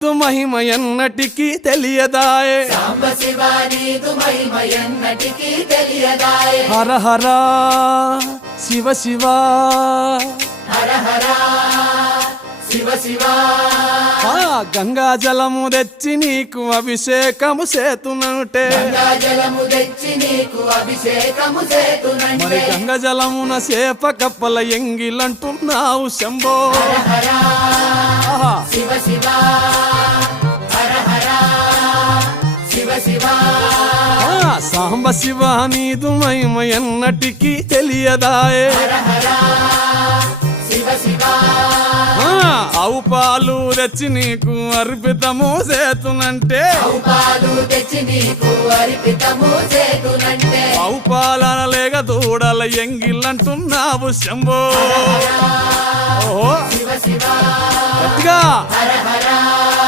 మహిమ ఎన్నటికీ తెలియదాయే సాంబ శివ నీదు మహిమ ఎన్నటికీ తెలియదాయే హర హర శివ శివ హర హర శివ శివ గంగా జలము తెచ్చి నీకు అభిషేకము చేతునంటే గంగా జలము తెచ్చి నీకు అభిషేకము మరి చేతునంటే గంగ జలమున చేప కప్పల ఎంగిలంటున్నావు శంభో హర ఆహా. శివ శివ హర హర శివ శివ సాంబ శివ నీదు మహిమ ఎన్నటికీ తెలియదాయే హర హర శివ శివ ఆవు పాలు తెచ్చి నీకు అర్పితము చేతునంటే పాలు తెచ్చి నీకు అర్పితము చేతునంటే ఆవు పాలన లేక దూడల ఎంగిలంటున్నావు శంభో ఓహో శివ శివ గట్టిగా హర హర